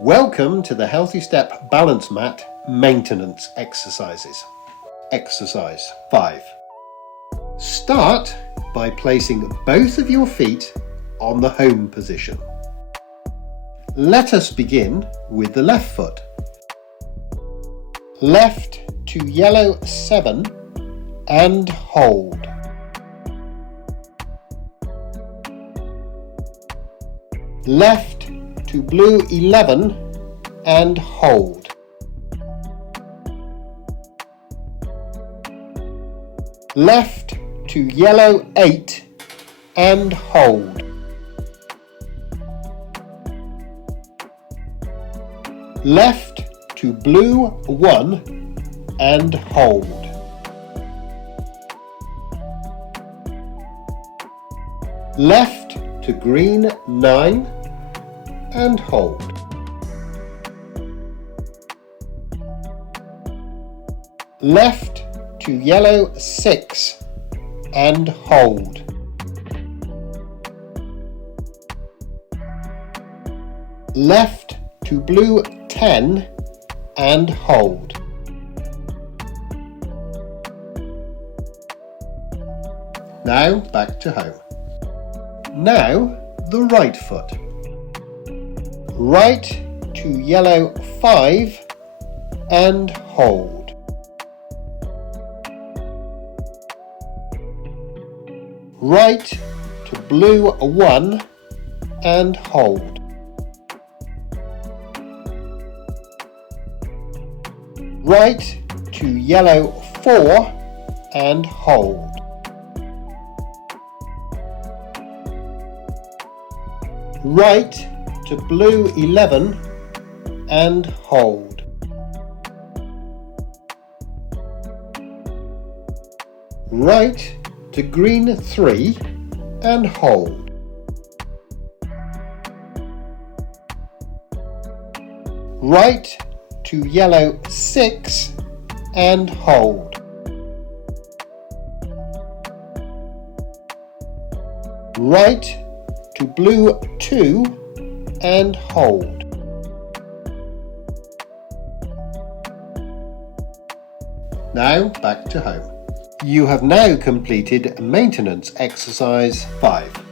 Welcome to the HealthyStep Balance Mat maintenance exercises. Exercise 5. Start by placing both of your feet on the home position. Let us begin with the left foot. Left to yellow 7 and hold. Left to blue 11 and hold. Left to yellow 8 and hold. Left to blue 1 and hold. Left to green 9 and hold. Left to yellow 6 and hold. Left to blue 10 and hold. Now back to home. Now the right foot. Right to yellow 5 and hold. Right to blue 1 and hold. Right to yellow 4 and hold. Right to blue 11 and hold. Right to green 3 and hold. Right to yellow 6 and hold. Right to blue 2 and hold. Now back to home. You have now completed maintenance exercise 5.